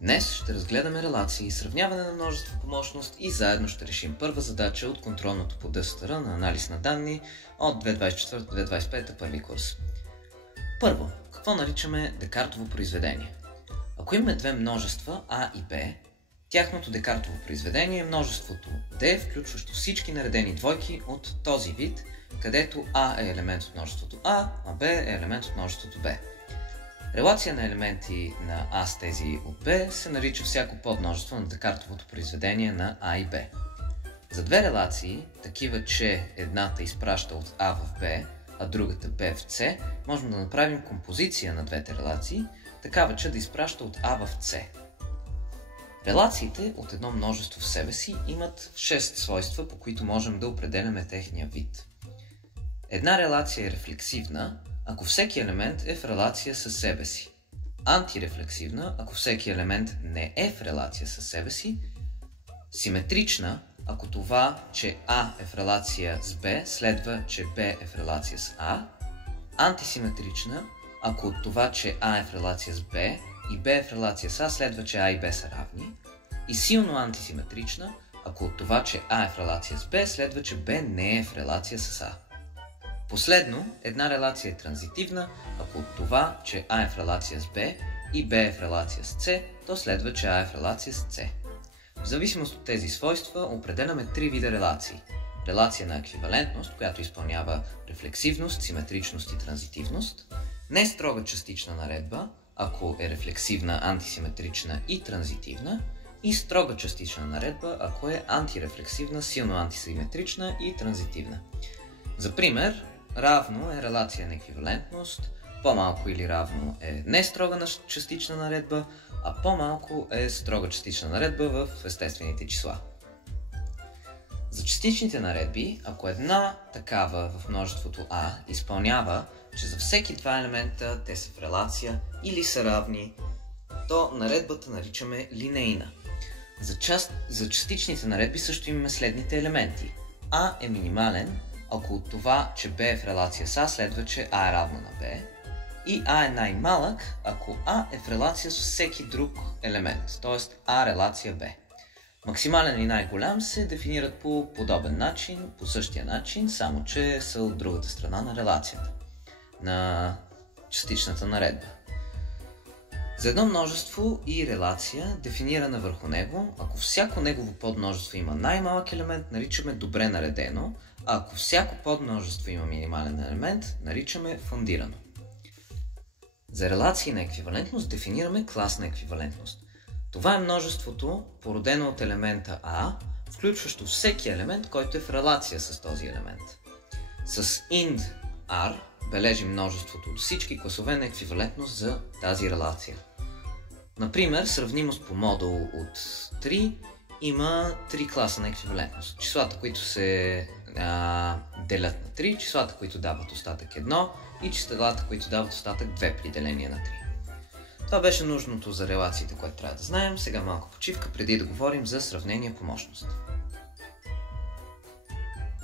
Днес ще разгледаме релации, сравняване на множество по мощност и заедно ще решим първа задача от контролното по ДСТР на анализ на данни от 2024-2025 първи курс. Първо, какво наричаме Декартово произведение? Ако имаме две множества А и Б, тяхното Декартово произведение е множеството D, включващо всички наредени двойки от този вид, където А е елемент от множеството А, а Б е елемент от множеството Б. Релация на елементи на А с тези от Б се нарича всяко подмножество на Декартовото произведение на А и Б. За две релации, такива че едната изпраща от А в Б, а другата Б в С, можем да направим композиция на двете релации, такава че да изпраща от А в С. Релациите от едно множество в себе си имат 6 свойства, по които можем да определяме техния вид. Една релация е рефлексивна, ако всеки елемент е в релация със себе си. Антирефлексивна, ако всеки елемент не е в релация със себе си. Симетрична, ако това, че А е в релация с Б, следва, че Б е в релация с А. Антисиметрична, ако от това, че А е в релация с Б и Б е в релация с А, следва, че А и Б са равни. И силно антисиметрична, ако от това, че А е в релация с Б, следва, че Б не е в релация с А. Последно, една релация е транзитивна, ако от това, че А е в релация с Б и Б е в релация с С, то следва, че А е в релация с С. В зависимост от тези свойства определяме три вида релации. Релация на еквивалентност, която изпълнява рефлексивност, симетричност и транзитивност. Не строга частична наредба, ако е рефлексивна, антисиметрична и транзитивна. И строга частична наредба, ако е антирефлексивна, силно антисиметрична и транзитивна. За пример, равно е релация на еквивалентност, по-малко или равно е не строга частична наредба, а по-малко е строга частична наредба в естествените числа. За частичните наредби, ако една такава в множеството А изпълнява, че за всеки два елемента те са в релация или са равни, то наредбата наричаме линейна. За частичните наредби също имаме следните елементи. А е минимален, ако от това, че Б е в релация с А, следва, че А е равно на Б. И А е най-малък, ако А е в релация с всеки друг елемент, т.е. А релация Б. Максимален и най-голям се дефинират по подобен начин, по същия начин, само че са от другата страна на релацията, на частичната наредба. За едно множество и релация, дефинирана върху него, ако всяко негово подмножество има най-малък елемент, наричаме добре наредено, а ако всяко подмножество има минимален елемент, наричаме фундирано. За релации на еквивалентност дефинираме класна еквивалентност. Това е множеството, породено от елемента А, включващо всеки елемент, който е в релация с този елемент. С int R бележим множеството от всички класове на еквивалентност за тази релация. Например, сравнимост по модул от 3 има 3 класа на еквивалентност. Числата, които се делят на 3, числата, които дават остатък 1 и числата, които дават остатък 2 при деление на 3. Това беше нужното за релациите, което трябва да знаем. Сега малко почивка, преди да говорим за сравнение по мощност.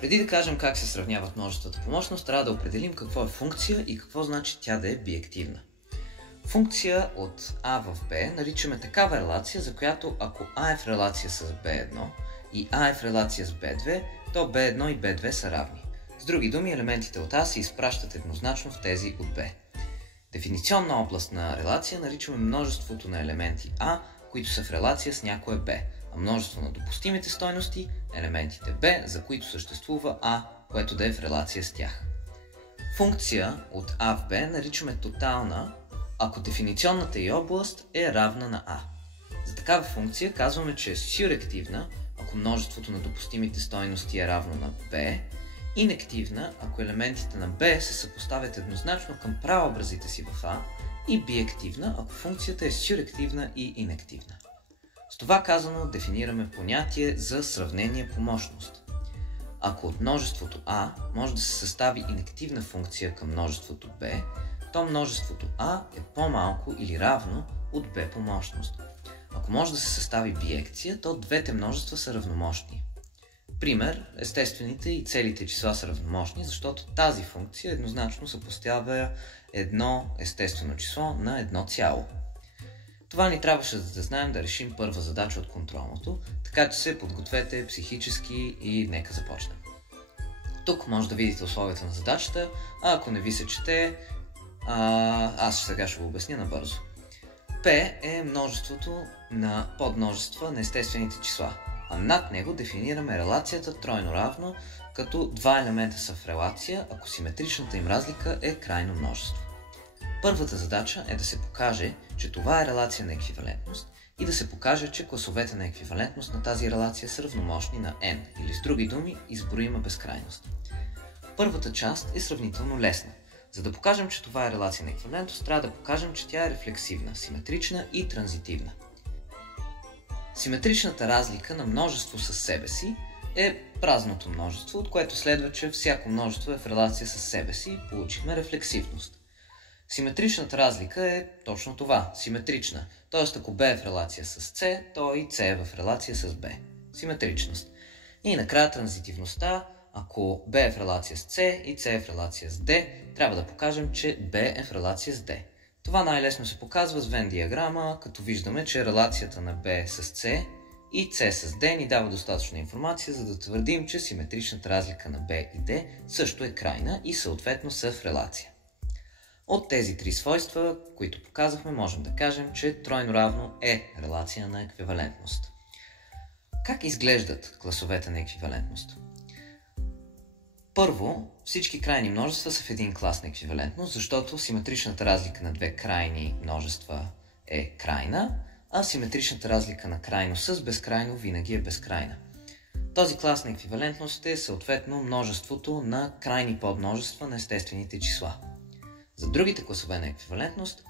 Преди да кажем как се сравняват множествата по мощност, трябва да определим какво е функция и какво значи тя да е биективна. Функция от А в Б наричаме такава релация, за която ако А е в релация с B1 и А е в релация с B2, то B1 и B2 са равни. С други думи, елементите от А се изпращат еднозначно в тези от Б. Дефиниционна област на релация наричаме множеството на елементи А, които са в релация с някое Б, а множество на допустимите стойности елементите Б, за които съществува А, което да е в релация с тях. Функция от А в Б наричаме тотална, ако дефиниционната й област е равна на А. За такава функция казваме, че е сюрективна, ако множеството на допустимите стойности е равно на Б, инективна, ако елементите на Б се съпоставят еднозначно към праобразите си в А, и биективна, ако функцията е сюрективна и инективна. С това казано дефинираме понятие за сравнение по мощност. Ако от множеството А може да се състави инективна функция към множеството Б, то множеството А е по-малко или равно от Б по мощност. Ако може да се състави биекция, то двете множества са равномощни. Пример, естествените и целите числа са равномощни, защото тази функция еднозначно съпоставя едно естествено число на едно цяло. Това ни трябваше да знаем да решим първа задача от контролното, така че се подгответе психически и нека започнем. Тук може да видите условията на задачата, а ако не ви се чете, аз сега ще го обясня набързо. P е множеството на подмножества на естествените числа, а над него дефинираме релацията тройно равно, като два елемента са в релация, ако симетричната им разлика е крайно множество. Първата задача е да се покаже, че това е релация на еквивалентност и да се покаже, че класовете на еквивалентност на тази релация са равномощни на n, или с други думи, изброима безкрайност. Първата част е сравнително лесна. За да покажем, че това е релация на еквивалентност, трябва да покажем, че тя е рефлексивна, симетрична и транзитивна. Симетричната разлика на множество със себе си е празното множество, от което следва, че всяко множество е в релация със себе си и получихме рефлексивност. Симетричната разлика е точно това – симетрична, т.е. ако B е в релация с C, то и C е в релация с B. Симетричност. И накрая транзитивността, ако B е в релация с C и C е в релация с D, трябва да покажем, че B е в релация с D. Това най-лесно се показва с Вен диаграма, като виждаме, че релацията на B с C и C с D ни дава достатъчна информация, за да твърдим, че симетричната разлика на B и D също е крайна и съответно са в релация. От тези три свойства, които показахме, можем да кажем, че тройно равно е релация на еквивалентност. Как изглеждат класовете на еквивалентност? Първо, всички крайни множества са в един клас на еквивалентност, защото симетричната разлика на две крайни множества е крайна, а симетричната разлика на крайно с безкрайно винаги е безкрайна. Този клас на еквивалентност е съответно множеството на крайни подмножества на естествените числа. За другите класове на еквивалентност,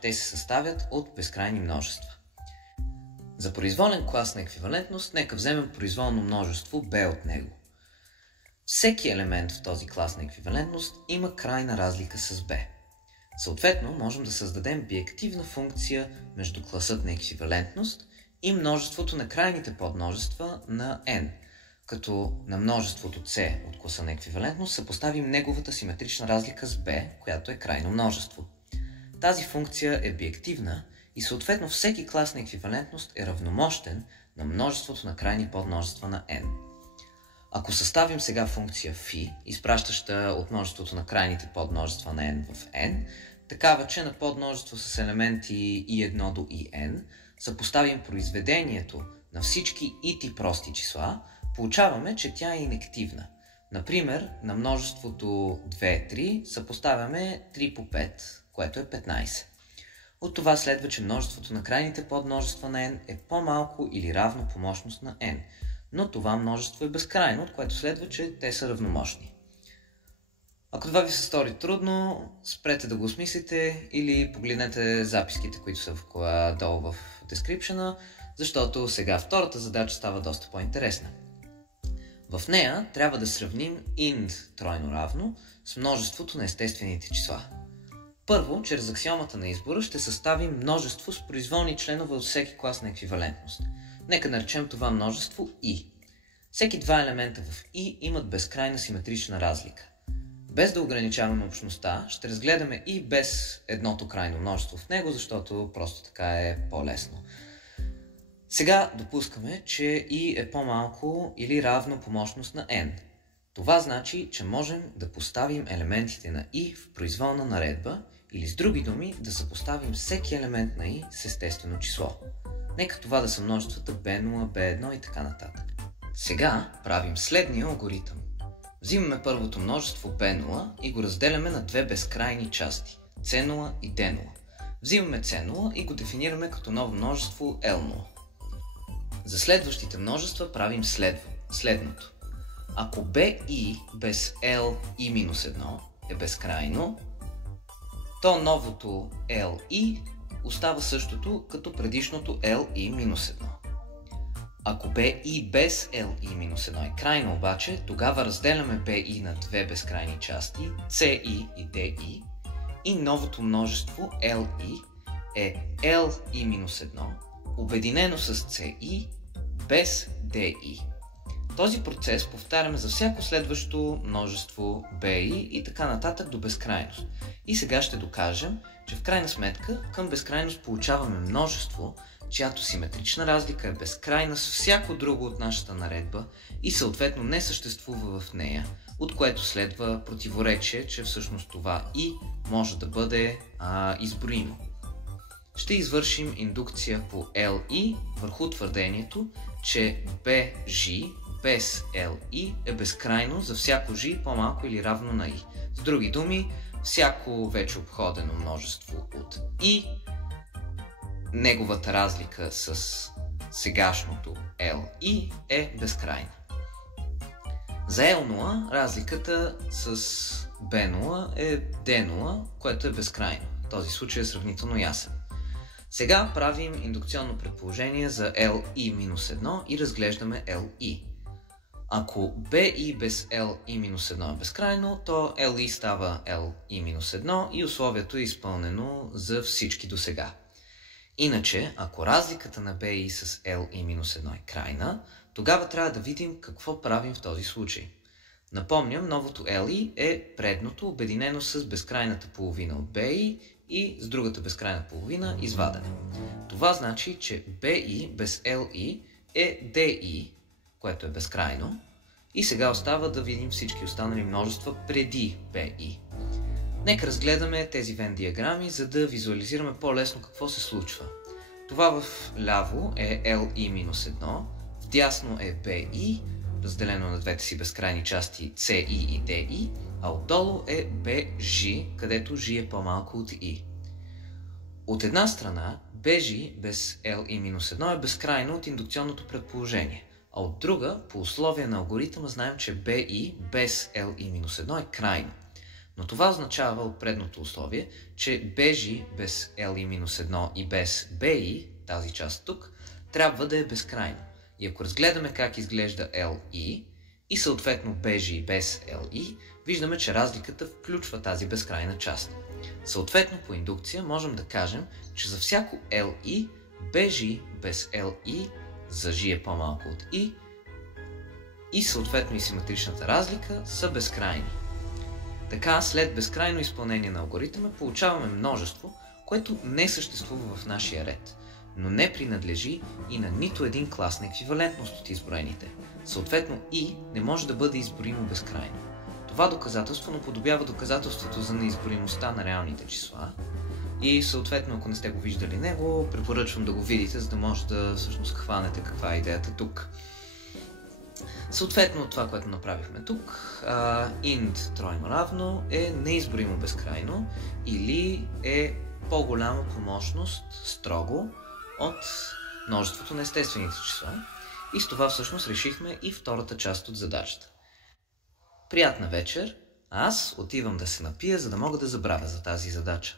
те се съставят от безкрайни множества. За произволен клас на еквивалентност, нека вземем произволно множество b от него. Всеки елемент в този клас на еквивалентност има крайна разлика с b. Съответно, можем да създадем биективна функция между класът на еквивалентност и множеството на крайните подмножества на n, като на множеството c от класа на еквивалентност съпоставим неговата симетрична разлика с b, която е крайно множество. Тази функция е биективна и съответно всеки клас на еквивалентност е равномощен на множеството на крайни подмножества на n. Ако съставим сега функция φ, изпращаща от множеството на крайните подмножества на n в n, такава, че на подмножество с елементи i1 до in съпоставим произведението на всички ити прости числа, получаваме, че тя е инективна. Например, на множеството 2,3 съпоставяме 3 по 5, което е 15. От това следва, че множеството на крайните подмножества на n е по-малко или равно по мощност на n, но това множество е безкрайно, от което следва, че те са равномощни. Ако това ви се стори трудно, спрете да го осмислите или погледнете записките, които са долу в description, защото сега втората задача става доста по-интересна. В нея трябва да сравним int тройно равно с множеството на естествените числа. Първо, чрез аксиомата на избора ще съставим множество с произволни членове от всеки клас на еквивалентност. Нека наречем това множество i. Всеки два елемента в i имат безкрайна симетрична разлика. Без да ограничаваме общността, ще разгледаме и без едното крайно множество в него, защото просто така е по-лесно. Сега допускаме, че i е по-малко или равно по мощност на n. Това значи, че можем да поставим елементите на i в произволна наредба или с други думи да съпоставим всеки елемент на i с естествено число. Нека това да са множествата b0, b1 и така нататък. Сега правим следния алгоритъм. Взимаме първото множество b0 и го разделяме на две безкрайни части – c0 и d0. Взимаме c0 и го дефинираме като ново множество l0. За следващите множества правим следното. Ако bi без li-1 е безкрайно, то новото li остава същото като предишното li-1. Ако bi без li-1 е крайно обаче, тогава разделяме bi на две безкрайни части, ci и di, и новото множество li е li-1, обединено с ci без di. Този процес повтаряме за всяко следващо множество BI и така нататък до безкрайност. И сега ще докажем, че в крайна сметка към безкрайност получаваме множество, чиято симетрична разлика е безкрайна с всяко друго от нашата наредба и съответно не съществува в нея, от което следва противоречие, че всъщност това и може да бъде изброимо. Ще извършим индукция по LI върху твърдението, че BG без LI е безкрайно за всяко G по-малко или равно на I. С други думи, всяко вече обходено множество от I, неговата разлика с сегашното LI е безкрайна. За L0 разликата с B0 е D0, което е безкрайно. Този случай е сравнително ясен. Сега правим индукционно предположение за LI-1 и разглеждаме LI. Ако BI без LI-1 е безкрайно, то LI става LI-1 и условието е изпълнено за всички до сега. Иначе, ако разликата на BI с LI-1 е крайна, тогава трябва да видим какво правим в този случай. Напомням, новото LI е предното, обединено с безкрайната половина от BI и с другата безкрайна половина извадена. Това значи, че BI без LI е DI, което е безкрайно. И сега остава да видим всички останали множества преди BI. Нека разгледаме тези Venn диаграми, за да визуализираме по-лесно какво се случва. Това в ляво е LI-1, вдясно е BI, разделено на двете си безкрайни части CI и DI, а отдолу е BG, където G е по-малко от I. От една страна, BG без LI-1 е безкрайно от индукционното предположение, а от друга, по условия на алгоритъма, знаем, че BI без LI-1 е крайно. Но това означава от предното условие, че BG без LI-1 и без BI, тази част тук, трябва да е безкрайно. И ако разгледаме как изглежда LI и съответно BG без LI, виждаме, че разликата включва тази безкрайна част. Съответно по индукция можем да кажем, че за всяко LI, BG без LI за G е по-малко от I и съответно и симетричната разлика са безкрайни. Така, след безкрайно изпълнение на алгоритъма получаваме множество, което не съществува в нашия ред, но не принадлежи и на нито един клас на еквивалентност от изброените. Съответно I не може да бъде изброимо безкрайно. Това доказателство наподобява доказателството за неизброимостта на реалните числа и съответно, ако не сте го виждали него, препоръчвам да го видите, за да може да всъщност хванете каква е идеята тук. Съответно, това, което направихме тук, int тройно равно е неизброимо безкрайно или е по-голяма по мощност строго от множеството на естествените числа. И с това всъщност решихме и втората част от задачата. Приятна вечер! Аз отивам да се напия, за да мога да забравя за тази задача.